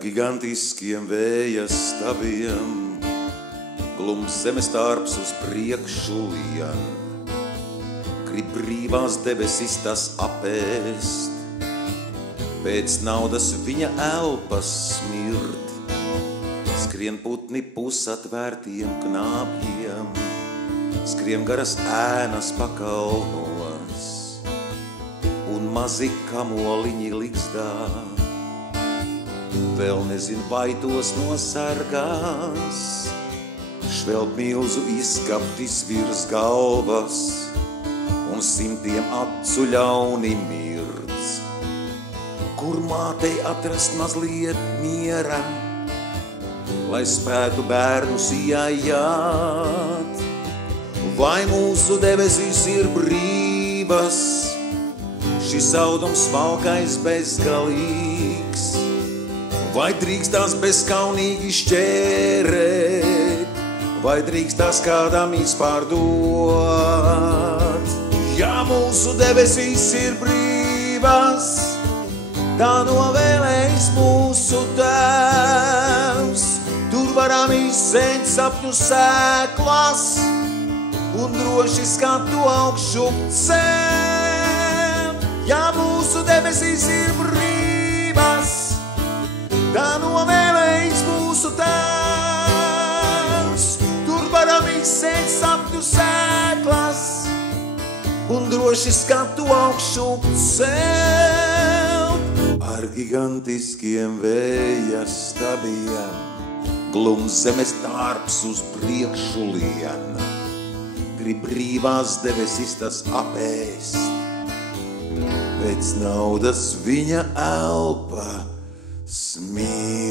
gigantiskiem vēja stabiem, glums zemes tārps uz priekšu lien. Grib brīvās debesis tas apēst, pēc naudas viņa elpas smirt. Skrien putni pusatvērtiem knāpjiem, skrien garas ēnas pakalnos, un mazi kamoliņi ligzdā. Vēl nezin, vai tos nosargās, švelp milzu izskaptis virs galvas, un simtiem acu ļauni mirdz. Kur mātei atrast mazliet miera, lai spētu bērnus iejāt? Vai mūsu debesis ir brīvas, šis audums smalkais bezgalīgs? Vai drīkstās bezkaunīgi šķērēt, vai drīkstās kādam izpārdot? Ja mūsu debesis ir brīvas, tā novēlējis mūsu Tēvs. Tur varam izsēt sapņu sēklas un droši skatu augšu celt. Ja mūsu debesis ir brīvas, tā novēlējis mūsu Tēvs. Tur varam izsēt sapņu sēklas un droši skatu augšu celt. Ar gigantiskiem vēja stabiem, glums zemes tārps uz priekšu lien. Grib brīvās debesis tas apēst, pēc naudas viņa elpa smir.